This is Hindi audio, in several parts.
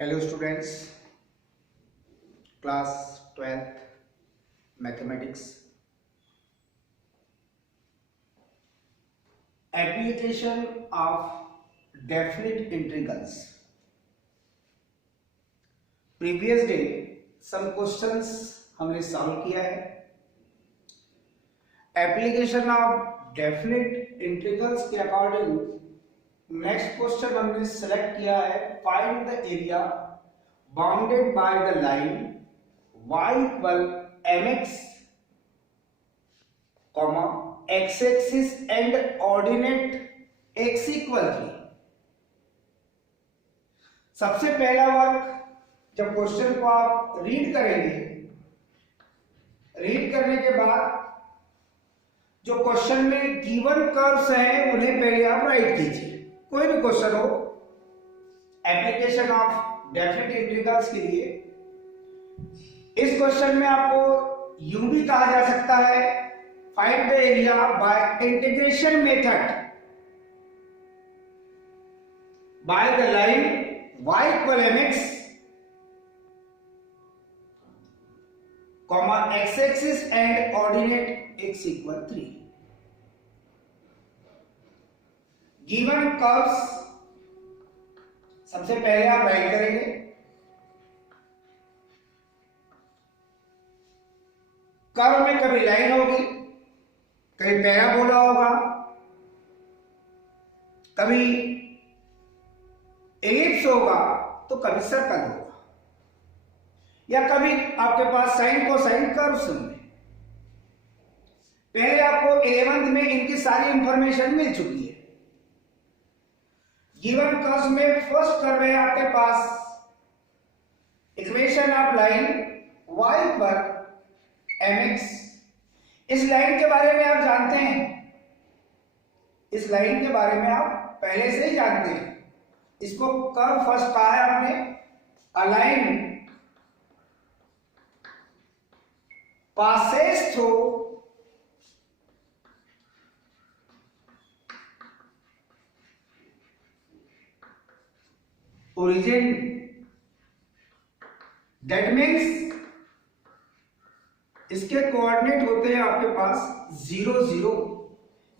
Hello students, class 12th mathematics. Application of definite integrals. Previous day some questions हमने सॉल्व किया है. एप्लीकेशन ऑफ डेफिनेट इंटीग्रल्स के अकॉर्डिंग नेक्स्ट क्वेश्चन हमने सेलेक्ट किया है. Find the area bounded by the line y equal mx comma x axis and ordinate x equal 3. सबसे पहला वर्क, जब क्वेश्चन को आप रीड करेंगे, रीड करने के बाद जो क्वेश्चन में गिवन कर्व्स हैं उन्हें पहले आप राइट कीजिए. कोई भी क्वेश्चन हो एप्लीकेशन ऑफ डेफिनेट इंटीग्रल्स के लिए, इस क्वेश्चन में आपको यूं भी कहा जा सकता है, find the area bye integration method by the line y equal mx comma x axis and ordinate x equal 3. Given curves सबसे पहले आप राइट करेंगे. कर्व में कभी लाइन होगी, कभी पैराबोला होगा, कभी एलिप्स होगा, तो कभी सर्कल होगा, या कभी आपके पास साइन कोसाइन कर्व्स होंगे. पहले आपको 11th में इनकी सारी इंफॉर्मेशन मिल चुकी है. गिवन कर्व्स में फर्स्ट कर्व है आपके पास इक्वेशन ऑफ लाइन y पर mx. इस लाइन के बारे में आप जानते हैं, इस लाइन के बारे में आप पहले से ही जानते हैं. इसको कर्व फर्स्ट कहा है आपने, a line passes through origin. That means इसके कोऑर्डिनेट होते हैं आपके पास 0 0.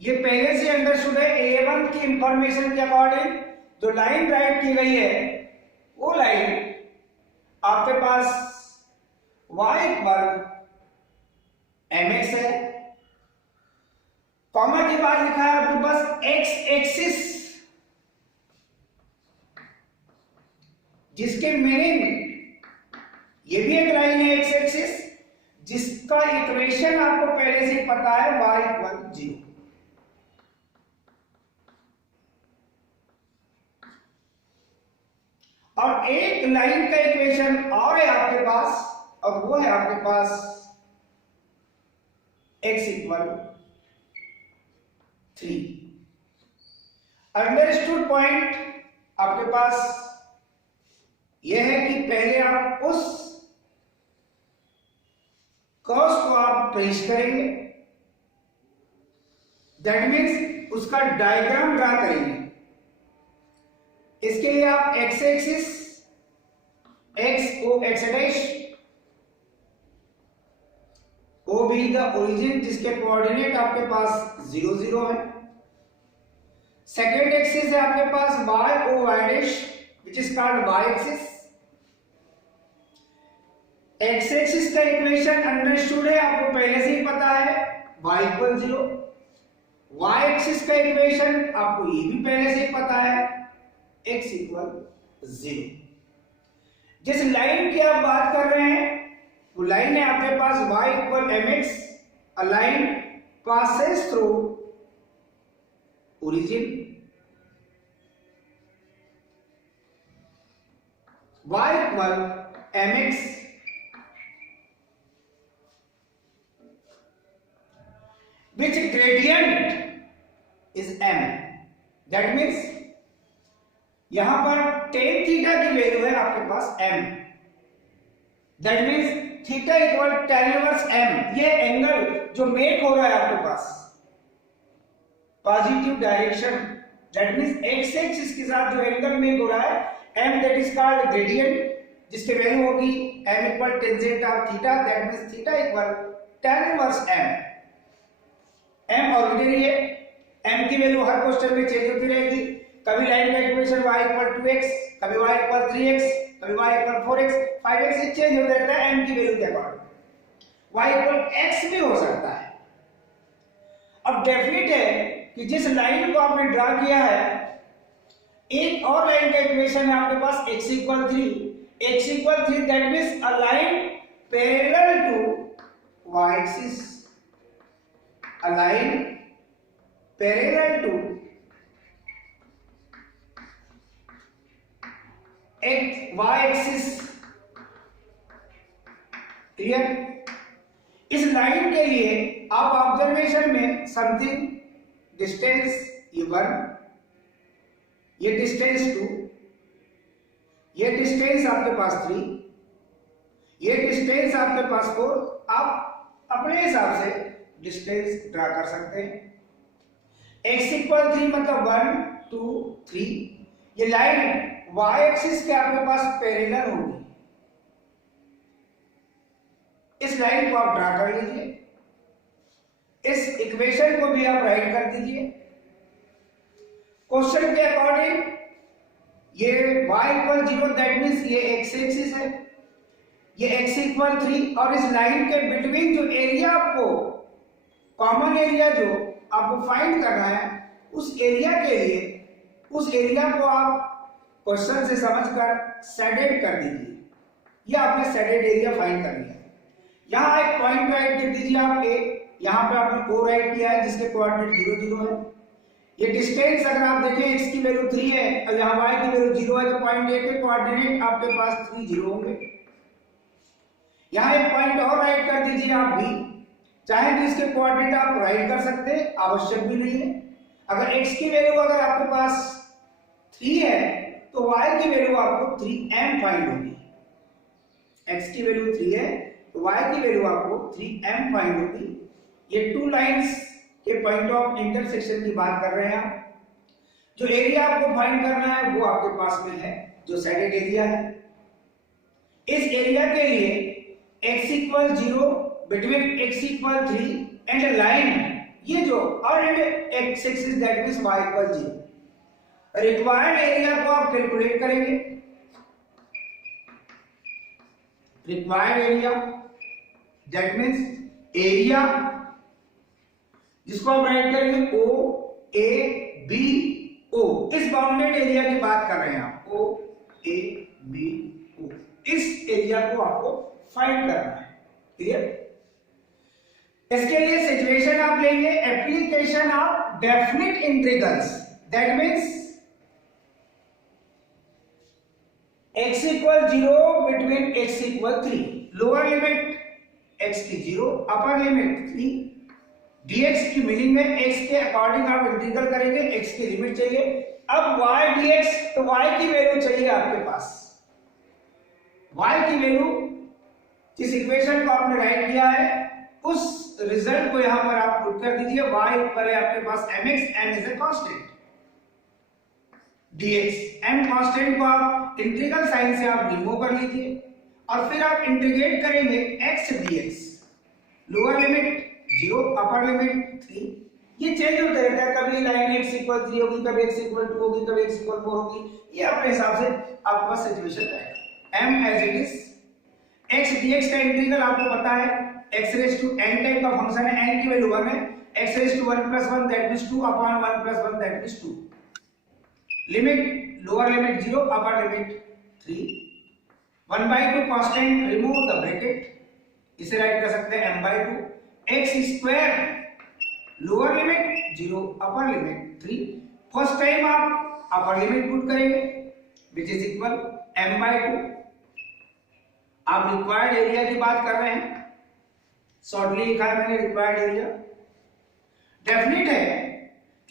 ये पहले से अंडरस्टूड है. A1 की इंफॉर्मेशन के अकॉर्डिंग जो लाइन राइट की गई है वो लाइन आपके पास y इक्वल mx है. कॉमा के बाद लिखा है आपके पास x एक्सिस, जिसके मीनिंग ये भी एक लाइन है x एक्सिस, जिसका इक्वेशन आपको पहले से पता है y इक्वल 0. और एक लाइन का इक्वेशन और है आपके पास, और वो है आपके पास x इक्वल 3. अंडरस्टूड पॉइंट आपके पास यह है कि पहले आप उस कर्व्स को आप ट्रेस करेंगे. दैट मीन्स उसका डायग्राम ड्रा करेंगे. इसके लिए आप x एक्सिस x को x dash, O be the origin जिसके कोऑर्डिनेट आपके पास 0 0 है. सेकेंड एक्सिस है आपके पास y o y dash which is called y axis. x axis का इक्वेशन अंडरस्टूड है, आपको पहले से ही पता है y इक्वल 0. y एक्सिस का इक्वेशन आपको ये भी पहले से ही पता है x इक्वल 0. जिस लाइन की आप बात कर रहे हैं वो लाइन है आपके पास y equal mx. A line passes through origin. y equal mx which gradient is m. That means यहां पर tan थीटा की वैल्यू है आपके पास m. That means theta equal tan inverse m. ये एंगल जो मेक हो रहा है आपके पास positive direction, that means x axis के साथ जो एंगल मेक हो रहा है m that is called gradient, जिसकी वैल्यू होगी m equal tangent of theta, that means theta equal tan inverse m। m arbitrary है, m की वैल्यू हर क्वेश्चन में चेंज होती रहेगी। कभी लाइन का इक्वेशन y इक्वल 2x, कभी y इक्वल 3x, कभी y इक्वल 4x, 5x से चेंज होता रहता है m की वैल्यू के अकॉर्डिंग। y इक्वल x भी हो सकता है। अब डेफिनेट है कि जिस लाइन को आपने ड्रा किया है, एक और लाइन का इक्वेशन है आपके पास x equal 3, x equal 3 that means a line parallel to y axis, a line parallel to y axis। Clear? इस लाइन के लिए आप ऑब्जर्वेशन में समथिंग डिस्टेंस ये 1, ये डिस्टेंस 2, ये डिस्टेंस आपके पास 3, ये डिस्टेंस आपके पास 4, आप अपने हिसाब से डिस्टेंस ड्रा कर सकते हैं। x इक्वल 3 मतलब 1 2 3, ये लाइन y एक्सिस के आपके पास पैरेलल होगी। इस लाइन को आप ड्रा कर लीजिए, इस इक्वेशन को भी आप राइट कर दीजिए। क्वेश्चन के अकॉर्डिंग ये y इक्वल 0 दैट मींस ये x एक्सिस है, ये x इक्वल 3 और इस लाइन के बिटवीन जो एरिया आपको कॉमन एरिया जो आपको फाइंड करना है, उस एरिया के लिए उस एरिया को आप क्वेश्चन से समझकर शेडेड कर दीजिए। ये आपने शेडेड एरिया फाइंड कर लिया। यहाँ एक पॉइंट राइट कर दीजिए आप a, यहाँ पे आपने o राइट किया है जिसके कोऑर्डिनेट 0 0 है। ये डिस्टेंस अगर आप देखें x की वैल्यू 3 है और यहाँ y की वैल्यू 0 है, तो पॉइंट a के कोऑर्डिनेट आपके पास 3 0 होंगे। यहाँ एक पॉइंट और राइट कर दीजिए आप b, चाहे तो इसके कोऑर्डिनेट आप राइट कर सकते हैं, आवश्यक भी नहीं है। अगर x की वैल्यू अगर आपके पास 3 है तो y की वैल्यू आपको 3m फाइंड होगी। x की वैल्यू 3 है तो y की वैल्यू आपको 3m फाइंड होगी। ये टू लाइंस के पॉइंट ऑफ इंटरसेक्शन की बात कर रहे हैं आप। जो एरिया आपको फाइंड करना है वो आपके पास में है, जो शेडेड एरिया है। इस एरिया के लिए x equal 0 between x equal 3 and line, ये जो और and x axis that means y equal 0। Required area को आप कैलकुलेट करेंगे। Required area that means area जिसको आप राइट करेंगे O A B O, इस बाउंडेड एरिया की बात कर रहे हैं आप, O A B O, इस एरिया को आपको फाइंड करना है। क्लियर? इसके लिए सिचुएशन आप लेंगे application of definite integrals, that means x equal 0 between x equal 3, lower limit x की 0, अपर लिमिट 3, dx की मीनिंग में x के अकॉर्डिंग आप इंटीग्रल करेंगे, x की लिमिट चाहिए। अब y dx, तो y की वैल्यू चाहिए आपके पास। y की वैल्यू जिस इक्वेशन को आपने राइट किया है उस रिजल्ट को यहां पर आप पुट कर दीजिए। y इक्वल है आपके पास mx, m is a constant, dx, m constant को आप इंटीग्रल साइन से आप रिमूव कर लीजिए और फिर आप इंटीग्रेट करेंगे x dx, lower limit 0, upper limit 3, ये चेंज होता रहता है। कभी लाइन x इक्वल 3 होगी, कभी x इक्वल 2 होगी, कभी x इक्वल 4 होगी, ये अपने हिसाब से आपके पास सिचुएशन रहेगा। m as it is, x dx का इंटीग्रल आपको पता है, x raise to n type का फंक्शन है, n की वैल्यू 1 है, x raise to 1 + 1 that means 2 upon 1 + 1 that means 2। Limit lower limit 0, upper limit 3, 1/2 constant, remove the bracket, इसे राइट कर सकते हैं m/2, x square lower limit 0, upper limit 3। First time आप अपर लिमिट पुट करेंगे विच इज इक्वल m/2। आप रिक्वायर्ड एरिया की बात कर रहे हैं, शॉर्टली लिखा है मैंने रिक्वायर्ड एरिया। डेफिनेट है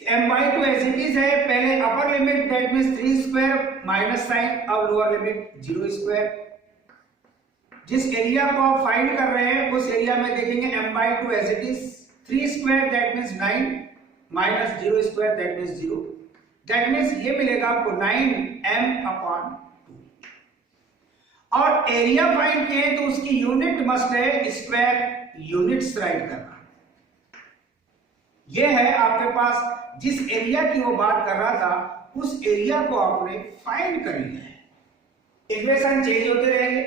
कि m/2 एज इट इज है, पहले upper limit that means 3 square minus sign, अब लोअर लिमिट 0 स्क्वायर। जिस एरिया को आप फाइंड कर रहे हैं उस एरिया में देखेंगे m/2 as it is, 3 square that means 9 minus 0 square that means 0, that means ये मिलेगा आपको 9m/2 और एरिया फाइंड किए तो उसकी यूनिट मस्ट है स्क्वायर यूनिट्स राइट करना। यह है आपके पास जिस एरिया की वो बात कर रहा था उस एरिया को आपने फाइंड कर लिया है। इक्वेशन चेंज होते रहेंगे।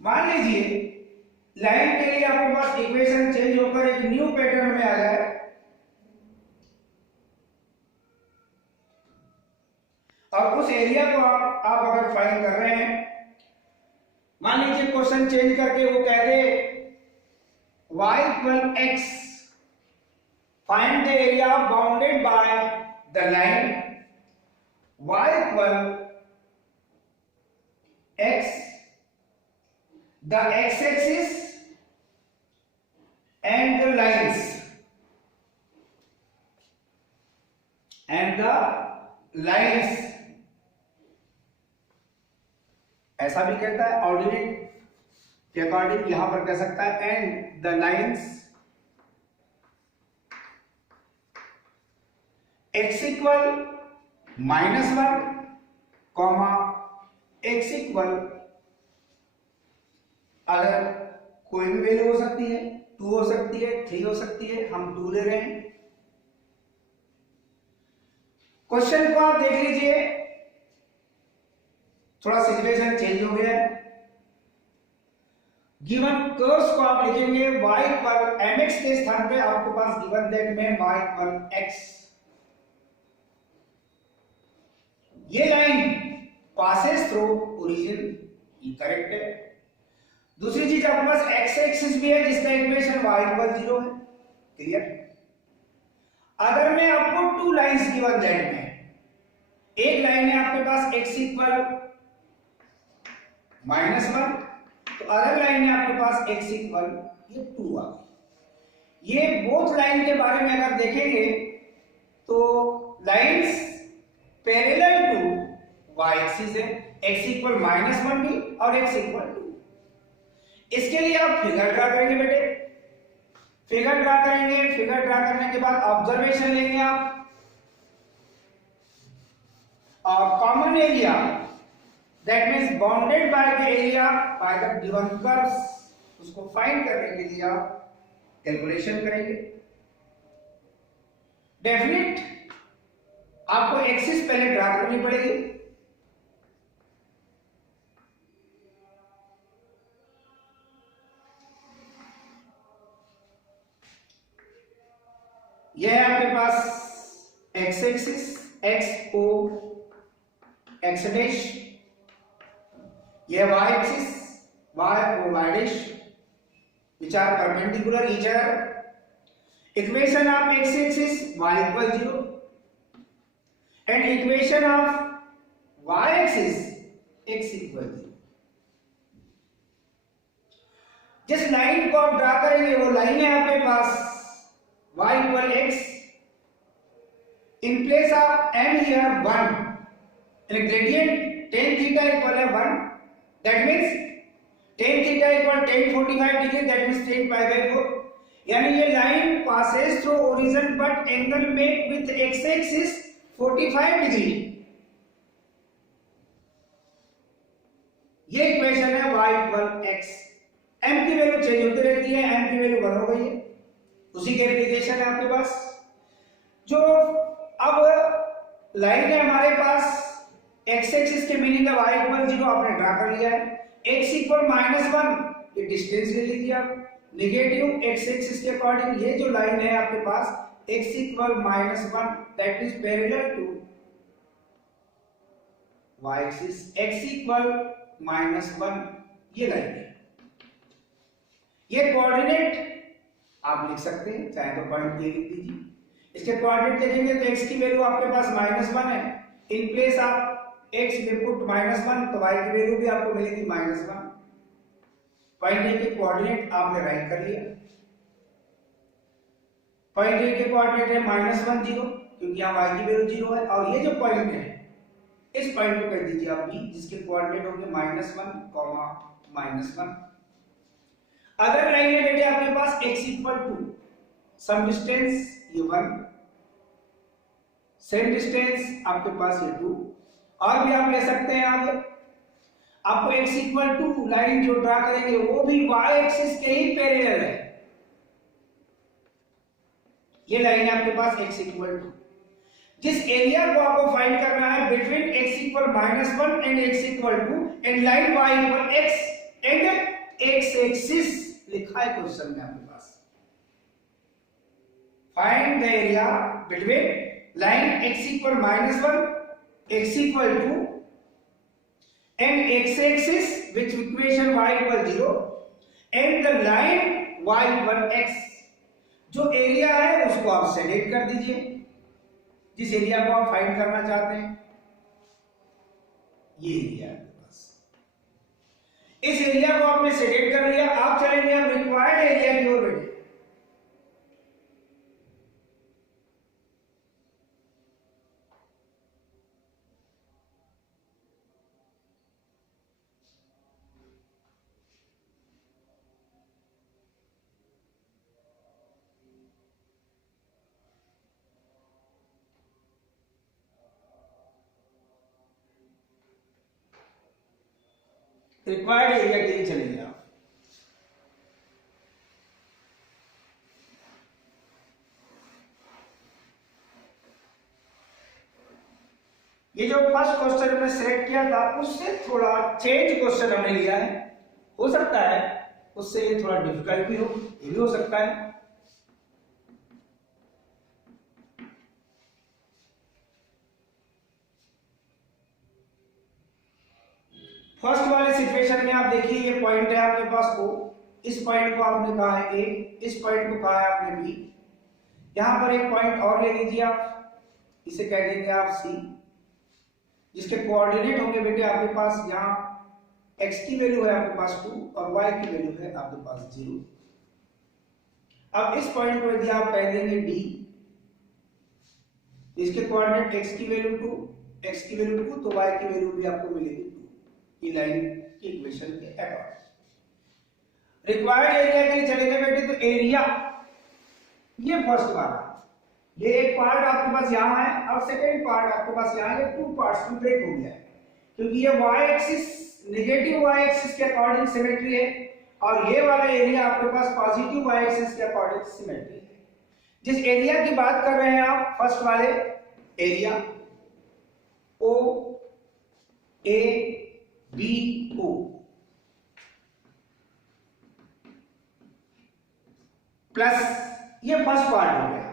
मान लीजिए लाइन के लिए आपके पास इक्वेशन चेंज होकर एक न्यू पैटर्न में आ जाए और उस एरिया को आप अगर फाइंड कर रहे हैं, मान लीजिए क्वेश्चन चेंज करके वो कह दे y equal x, find the area bounded by the line y equal x, the x-axis and the lines ऐसा भी कहता है ऑर्डिनेट के अकॉर्डिंग, यहां पर कह सकता है and the lines x equal -1 comma x equal, अगर कोई भी वैल्यू हो सकती है, 2 हो सकती है, 3 हो सकती है, हम 2 ले रहे हैं। क्वेश्चन को आप देख लीजिए, थोड़ा सिचुएशन चेंज हो गया है। गिवन कर्व्स को आप लिखेंगे y इक्वल mx के स्थान पे आपके पास गिवन दैट में y इक्वल x। ये लाइन पासेस थ्रू ओरिजिन, ये करेक्ट है। दूसरी चीज आपके पास x एक्सिस भी है जिसका इक्वेशन y इक्वल 0 है, क्लियर। अगर मैं आपको 2 लाइंस गिवन दैट में, एक लाइन है आपके पास x इक्वल -1, तो अदर लाइन है आपके पास x इक्वल ये 2 आ गई। ये बोथ लाइन के बारे में अगर देखेंगे तो lines parallel to y axis है, x इक्वल -1 भी और x इक्वल 2। इसके लिए आप फिगर ड्रा करेंगे बेटे, फिगर ड्रा करेंगे। फिगर ड्रा करने के बाद ऑब्जर्वेशन लेंगे आप, और common area that means bounded by the area by the given curves, उसको फाइंड करने के लिए आप कैलकुलेशन करेंगे। डेफिनेट आपको एक्सिस पहले ड्रा करनी पड़ेगी। यह है आपके पास x axis, x O x dash, यह y axis, y O y dash, which are perpendicular each other. Equation of x axis y equal 0 and equation of y axis x equal 0। जिस लाइन को आप ड्रा करेंगे वो लाइन है आपके पास y equal x, in place of m here 1, and gradient tan theta equal 1, that means tan theta equal tan 45 degree, that means tan pi by 4। यानी ये line passes through origin but angle made with x axis 45 degree। ये इक्वेशन है y equal x। m की वैल्यू चेंज होती रहती है, m की वैल्यू 1 हो गई है, उसी के एप्लीकेशन है आपके पास। जो अब लाइन है हमारे पास x एक्सिस के मीनिंग का y इक्वल 0 आपने ड्रा कर लिया है, x इक्वल -1 ये डिस्टेंस ले लीजिए आप, नेगेटिव x एक्सिस के अकॉर्डिंग ये जो लाइन है आपके पास x equal -1 that is parallel to y axis, x equal -1 ये लाइन है। ये कोऑर्डिनेट आप लिख सकते हैं, चाहे तो पॉइंट ए लिख दीजिए। इसके कोऑर्डिनेट देखेंगे तो x की वैल्यू आपके पास -1 है, इन प्लेस आप x में पुट -1 तो y की वैल्यू भी आपको मिलेगी -1। पॉइंट ए के कोऑर्डिनेट आपने राइट कर लिया। पॉइंट ए के कोऑर्डिनेट है -1 0, क्योंकि यहाँ y की वैल्यू 0 है, और ये जो पॉइंट है इस पॉइंट को कह दीजिए आप b, जिसके कोऑर्डिनेट होंगे -1, -1। अगर लाइन है बेटे आपके पास x equal to some distance ये 1, सेम डिस्टेंस आपके पास ये 2, और भी आप ले सकते हैं आगे। आपको x इक्वल टू लाइन जो ड्रा करेंगे वो भी y एक्सिस के ही पैरेलल है। ये लाइन है आपके पास x इक्वल टू, जिस एरिया को आपको फाइंड करना है between x equal -1 and x equal to and line y equal x and x axis लिखा है क्वेश्चन में आपके पास। Find the area between line x equal -1 x equal to and x axis which equation y equal 0 and the line y equal x। जो एरिया है उसको आप सेलेक्ट कर दीजिए, जिस एरिया को आप फाइंड करना चाहते हैं, ये एरिया आपके पास। इस एरिया को आपने सेलेक्ट कर लिया, आप चलेंगे अब रिक्वायर्ड एरिया की ओर बेटे। रिक्वायर्ड एरिया के लिए चलेंगे आप। ये जो फर्स्ट क्वेश्चन हमने सेलेक्ट किया था उससे थोड़ा चेंज क्वेश्चन हमने लिया है, हो सकता है उससे ये थोड़ा डिफिकल्ट भी हो, ये भी हो सकता है। फर्स्ट वाले सिचुएशन में आप देखिए ये पॉइंट है आपके पास O, इस पॉइंट को आपने कहा है A, इस पॉइंट को कहा है आपने B। यहां पर एक पॉइंट और ले लीजिए आप, इसे कह देंगे आप C, जिसके कोऑर्डिनेट होंगे बेटे आपके पास, यहाँ x की वैल्यू है आपके पास 2 और y की वैल्यू है आपके पास 0। अब इस पॉइंट को यदि आप कह देंगे D, इसके कोऑर्डिनेट x की वैल्यू 2, x की वैल्यू 2 तो y की वैल्यू भी आपको मिलेगी 2, ये लाइन की इक्वेशन के अकॉर्डिंग। रिक्वायर्ड एरिया के लिए चलेंगे बेटे, तो एरिया ये फर्स्ट वाला, ये एक पार्ट आपके पास यहाँ है और सेकेंड पार्ट आपके पास यहाँ है, 2 पार्ट्स में ब्रेक हो गया है क्योंकि ये y axis negative y axis के अकॉर्डिंग सिमेट्री है और ये वाला एरिया आपके पास पॉजिटिव y एक्सिस के अकॉर्डिंग सिमेट्री है। जिस एरिया की बात कर रहे हैं आप फर्स्ट वाले area O A B O, plus ये फर्स्ट पार्ट हो गया।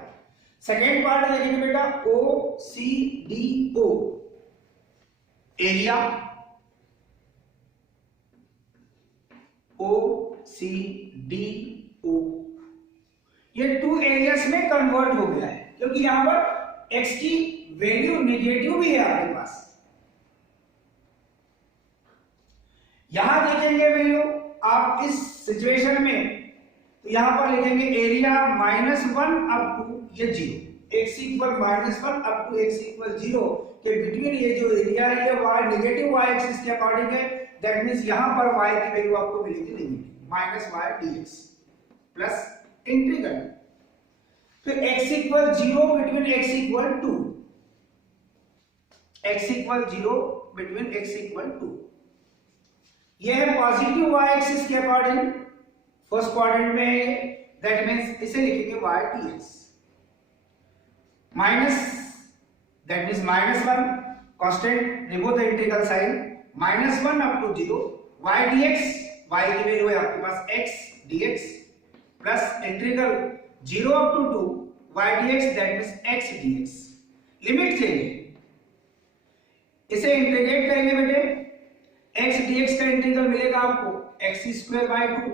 सेकेंड पार्ट देखेंगे बेटा O C D O, area O C D O, ये 2 एरियाज में कन्वर्ट हो गया है क्योंकि यहां पर x की वैल्यू नेगेटिव भी है आपके पास। यहां देखेंगे वैल्यू आप इस सिचुएशन में, तो यहां पर लिखेंगे एरिया -1 अप टू ये 0, x equal -1 up to x equal 0 के बिटवीन ये जो एरिया है ये y नेगेटिव y एक्सिस के अकॉर्डिंग है। दैट मींस यहां पर y की वैल्यू आपको मिलेगी negative -y dx plus integral फिर x equal 0 between x equal 2, x equal 0 between x equal 2, ये है पॉजिटिव y एक्सिस के अकॉर्डिंग फर्स्ट क्वाड्रेंट में है, दैट मींस इसे लिखेंगे y dx minus, that means -1 constant, remove the integral sign, -1 up to 0 y dx, y की वैल्यू है आपके पास x dx plus integral 0 up to 2 y dx, that means x dx। Limit चाहिए, इसे इंटीग्रेट करेंगे बेटे, x dx का इंटीग्रल मिलेगा आपको x² 2,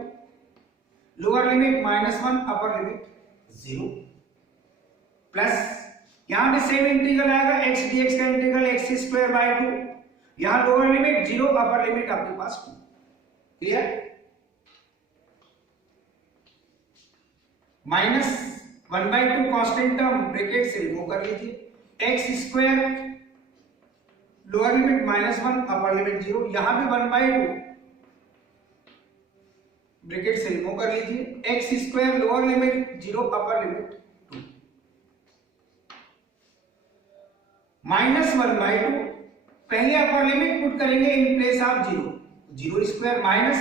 lower limit -1 upper limit 0 plus यहां भी सेम इंटीग्रल आएगा x dx का इंटीग्रल x² 2, यहां लोअर लिमिट 0 अपर लिमिट आपके पास 2। क्लियर? -1/2 कांस्टेंट टर्म ब्रैकेट से रिमूव कर लीजिए, x² lower limit -1 upper limit 0, यहां भी 1/2 ब्रैकेट से रिमूव कर लीजिए, x² lower limit 0 upper limit 2 -1/2, पहले अपर लिमिट पुट करेंगे in place of 0, zero square minus,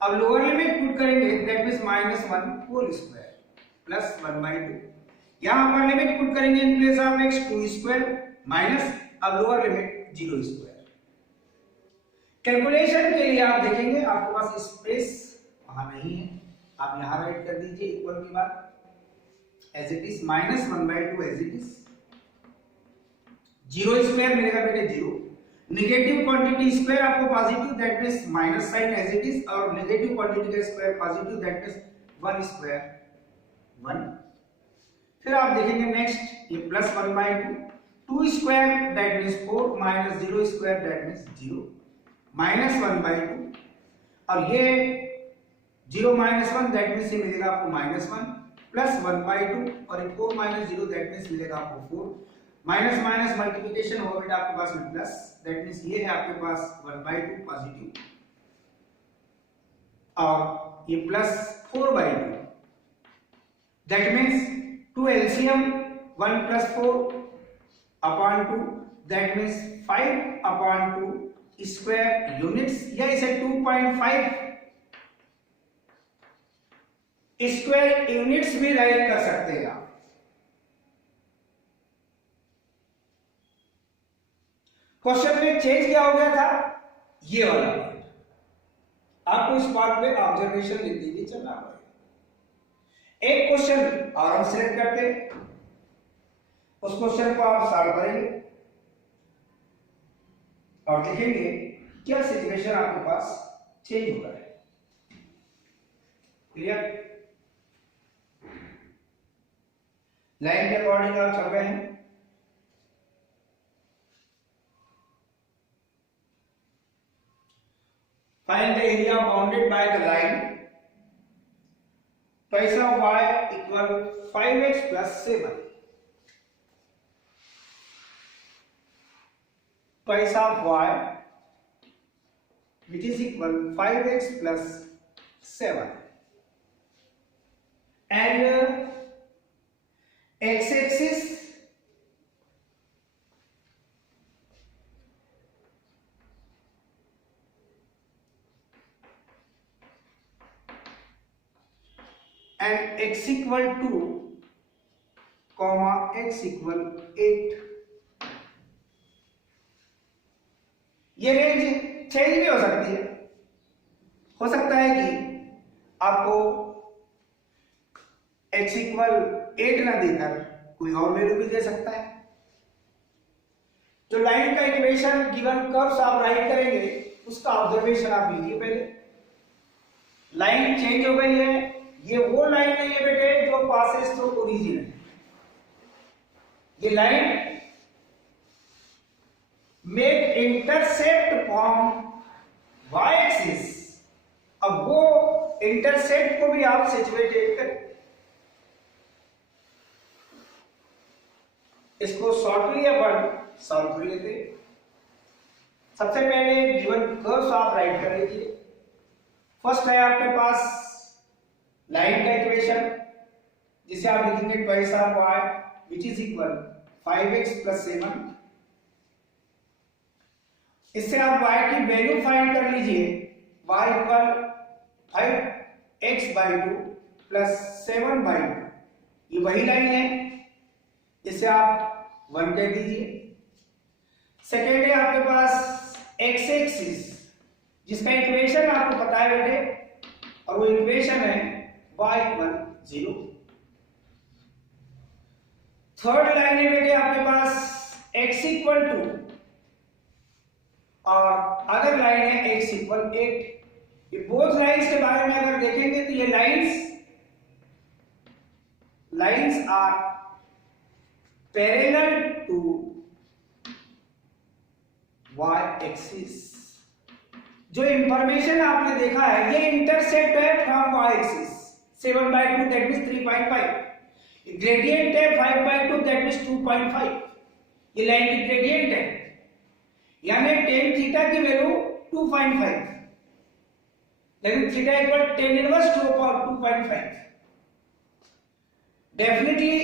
अब लोअर लिमिट पुट करेंगे that means minus one whole square plus one by two, यहाँ पर लिमिट पुट करेंगे in place of x two square minus, अब lower limit zero square. Calculation के लिए आप देखेंगे आपके पास स्पेस वहां नहीं है, आप यहां राइट कर दीजिए इक्वल के बाद as it is minus one by two as it is, zero square मिलेगा बेटे जीरो, नेगेटिव क्वांटिटी स्क्वायर आपको positive that means minus sign as it is, और नेगेटिव क्वांटिटी का square positive that means one square one. फिर आप देखेंगे नेक्स्ट ये plus one by two, two square that means four minus zero square that means zero, minus one by two, और ये zero minus one that means ये मिलेगा आपको minus one, plus one by two, और ये four minus zero that means मिलेगा आपको फोर, माइनस माइनस मल्टीप्लिकेशन होगा बेटा आपके पास में प्लस, दैट मींस ये है आपके पास वन बाई टू पॉजिटिव, और ये plus four by two, that means two LCM one plus four upon two that means five upon two square units, या इसे 2.5 स्क्वायर यूनिट्स भी राइट कर सकते हैं आप। क्वेश्चन में चेंज क्या हो गया था, ये वाला पॉइंट आपको इस पार्ट में ऑब्जर्वेशन लिख दीजिए चलना पड़ेगा। एक क्वेश्चन और हम सिलेक्ट करते हैं, उस क्वेश्चन को आप सॉल्व करेंगे और देखेंगे क्या सिचुएशन आपके पास चेंज हो रहा है। क्लियर? लाइन के अकॉर्डिंग आप चल रहे हैं। Find the area bounded by the line twice of y equal 5x plus 7, twice of y which is equal 5x plus 7, and x-axis and x equal to comma x equal 8, ये रेंज चेंज भी हो सकती है। हो सकता है कि आपको x इक्वल 8 ना देकर कोई और वैल्यू भी दे सकता है। जो लाइन का इक्वेशन गिवन कर्व्स आप राइट करेंगे उसका ऑब्जर्वेशन आप लीजिए पहले। लाइन चेंज हो गई है, ये वो लाइन नहीं है बेटे जो पासेस थ्रू ओरिजिन है, ये line make intercept from y axis. अब वो इंटरसेप्ट को भी आप सिचुएटेड करें। इसको शॉर्टली अपन सॉल्व कर लेते हैं। सबसे पहले गिवन कर्व्स आप राइट कर लीजिए। फर्स्ट है आपके पास लाइन का इक्वेशन जिसे आप लिखेंगे twice of y which is equal 5x plus 7। इससे आप y की वैल्यू फाइंड कर लीजिए। y equal 5x by 2 plus 7 by 2, ये वही लाइन है, इसे आप 1 कह दीजिए। सेकेंड है आपके पास x एक्सिस जिसका इक्वेशन आपको पता है बेटे, और वो इक्वेशन है y इक्वल 0। थर्ड लाइन है बेटे आपके पास x इक्वल 2 और अदर लाइन है x इक्वल 8। ये बोथ लाइंस के बारे में अगर देखेंगे तो ये lines are parallel to y axis. जो इंफॉर्मेशन आपने देखा है ये इंटरसेप्ट है from y axis 7/2 that means 3.5, gradient है 5/2 दैट मींस 2.5। ये लाइन की ग्रेडियंट है, यानी tan थीटा की वैल्यू 2.5, लेकिन theta equal tan inverse 2.5। Definitely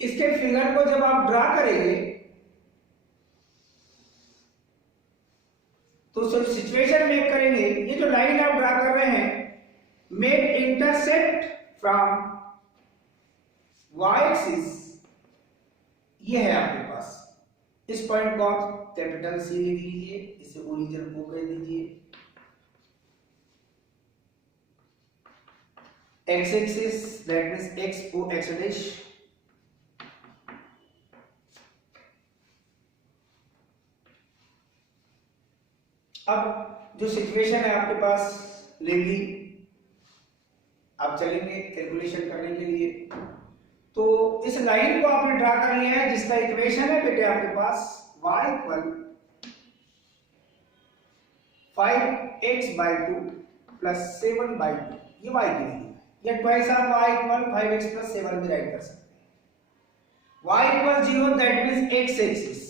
इसके फिगर को जब आप ड्रा करेंगे तो तो सिचुएशन मेक करेंगे, ये जो लाइन आप ड्रा कर रहे हैं, make intercept from y axis, ये है आपके पास। इस पॉइंट को आप कैपिटल सी लिख लीजिए, इसे ओरिजिन को कह दीजिए। x axis that means x o x dash, अब जो सिचुएशन है आपके पास ले ली, आप चलेंगे कैलकुलेशन करने के लिए। तो इस लाइन को आपने ड्रा कर लिया है जिसका इक्वेशन है बेटे आपके पास y इक्वल 5x/2 प्लस 7/2, ये y की वैल्यू है। या twice of y equal 5x plus 7 भी राइट कर सकते हैं। y equal 0 that means x axis.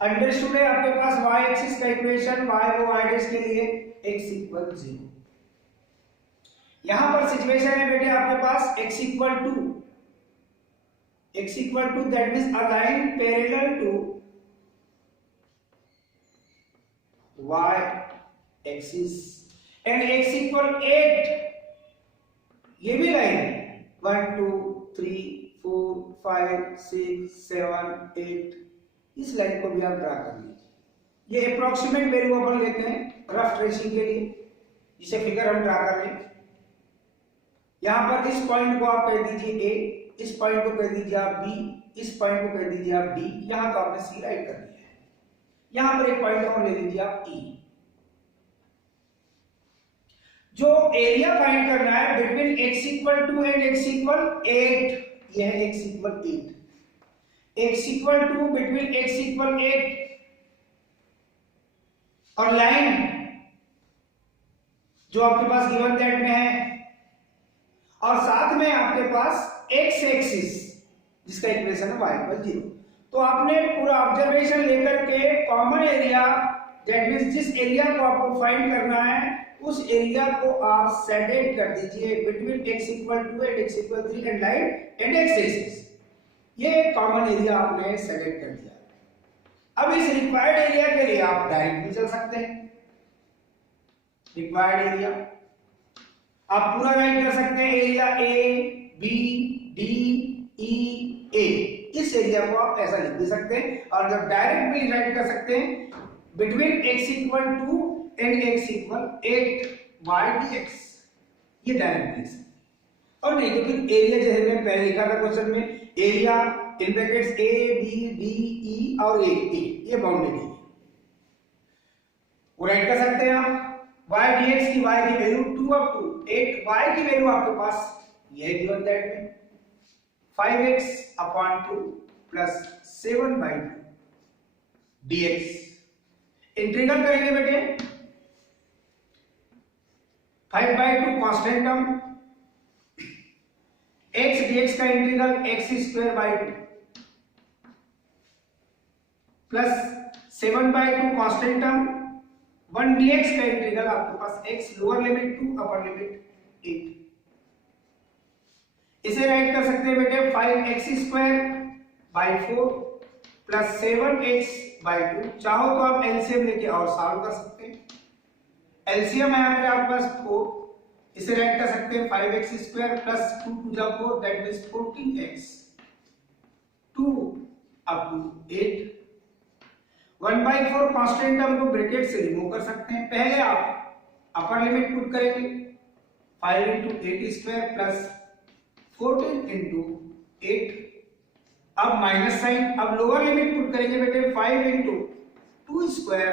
Understood है आपके पास y एक्सिस का इक्वेशन, y को y डैश के लिए x इक्वल 0। यहां पर सिचुएशन है बेटे आपके पास x equal to that means a line parallel to y axis and x equal 8, ये भी लाइन 1 2 3 4 5 6 7 8, इस लाइन को भी आप ड्रा कर लीजिए। ये अप्रोक्सीमेट वैल्यू अपन लेते हैं रफ ट्रेसिंग के लिए, जिसे फिगर हम ड्रा कर लें। यहां पर इस पॉइंट को आप कह दीजिए A, इस पॉइंट को कह दीजिए आप B, इस पॉइंट को कह दीजिए आप D, यहां तो आपने C राइट कर दिया है। यहां पर एक पॉइंट और ले लीजिए आप E। जो एरिया फाइंड करना है between x equal 2 and x equal 8, यह है x equal 8, x equal 2 between x equal 8 और लाइन जो आपके पास गिवन दैट में है, और साथ में आपके पास x एक्सिस जिसका इक्वेशन है y इक्वल 0। तो आपने पूरा ऑब्जर्वेशन लेकर के कॉमन एरिया दैट मींस जिस एरिया को आपको फाइंड करना है उस एरिया को आप सेट कर दीजिए between x equal 2 and x equal 3 and line and x axis. ये कॉमन एरिया आपने सेलेक्ट कर दिया। अब इस रिक्वायर्ड एरिया के लिए आप डायरेक्ट भी चल सकते हैं। रिक्वायर्ड एरिया आप पूरा राइट कर सकते हैं, area A B D E A, इस एरिया को आप ऐसा लिख भी सकते हैं। और जब डायरेक्ट भी राइट कर सकते हैं between x equal 2 and x equal 8 y dx, ये डायरेक्ट लिख सकते हैं। और नहीं तो फिर एरिया जैसे मैंने पहले लिखा था क्वेश्चन में, area in brackets A B D E और A, ये बाउंडेड है, वो राइट कर सकते हैं आप। y dx की y की वैल्यू 2 अप टू 8, y की वैल्यू आपके पास ये गिवन दैट में 5x/2 प्लस 7/2 dx। इंटीग्रल करेंगे बेटे 5/2 कांस्टेंट टर्म, x dx का integral x² plus 7/2 constant term, 1 dx का इंटीग्रल आपके पास x lower limit 2 upper limit 8। इसे राइट कर सकते हैं बेटे 5x² प्लस 7x/2। चाहो तो आप एलसीएम लेके और सॉल्व कर सकते हैं। एलसीएम है आपके पास 4, इसे राइट कर सकते हैं 5x² plus 2 to the 4 that means 14x 2 up to 8। 1/4 constant term को ब्रैकेट से रिमूव कर सकते हैं। पहले आप अपर लिमिट पुट करेंगे 5 into 8² प्लस 14 into 8, अब माइनस साइन, अब लोअर लिमिट पुट करेंगे बेटे 5 into 2²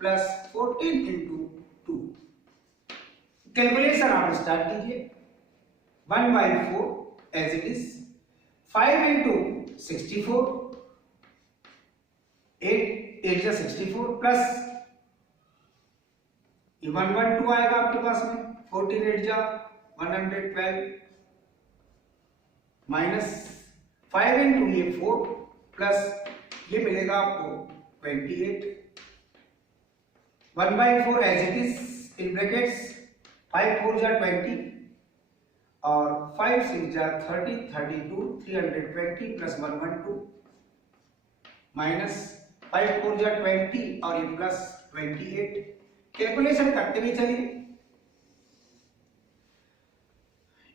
प्लस 14 into 2। कैलकुलेशन आप स्टार्ट कीजिए। 1/4 एज इट इज, 5 into 64, 8 जा 64 प्लस 112 आएगा आपके पास में, 14 8 जा 112 माइनस 5 into ये 4 प्लस ये मिलेगा आपको 28। 1/4 as it is in brackets, 5 4 जा 20 और 5 6 जा 30, 32 320 प्लस 112 माइनस 5 4 जा 20 और ये प्लस 28। कैलकुलेशन करते भी चलिए।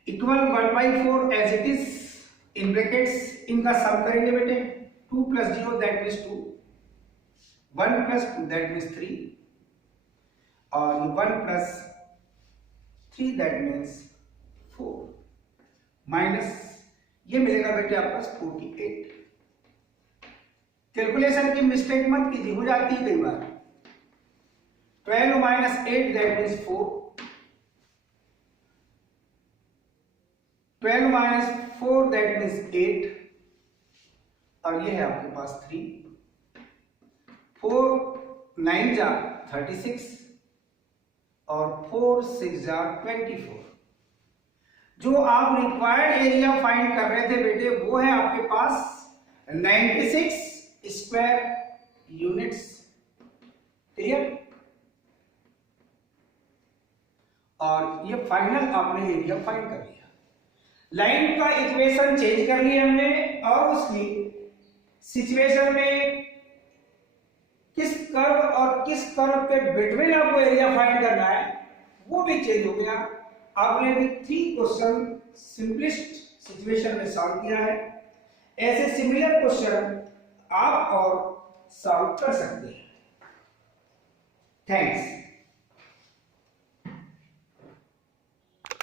Equal 1/4 as it is in brackets, इनका सम करेंगे बेटे। 2 + 0 दैट मीन्स 2, 1 + 2 दैट मीन्स 3, और 1 + 3 दैट मीन्स 4, माइनस ये मिलेगा बेटे आपका 48। कैलकुलेशन की मिस्टेक मत कीजिए, हो जाती है कई बार। 12 - 8 दैट मीन्स 4, 12 - 4 दैट मीन्स 8, और ये है आपके पास 3, 4 9 जा 36, और 4 6 जा 24। जो आप रिक्वायर्ड एरिया फाइंड कर रहे थे बेटे, वो है आपके पास 96 स्क्वायर यूनिट्स। क्लियर? और ये फाइनल आपने एरिया फाइंड कर लिया। लाइन का इक्वेशन चेंज कर लिया हमने, और उसकी सिचुएशन में किस कर्व और किस कर्व के बिटवीन आपको एरिया फाइंड करना है वो भी चेंज हो गया। आपने भी 3 क्वेश्चन सिंपलेस्ट सिचुएशन में सॉल्व किया है। ऐसे सिमिलर क्वेश्चन आप और सॉल्व कर सकते हैं। थैंक्स।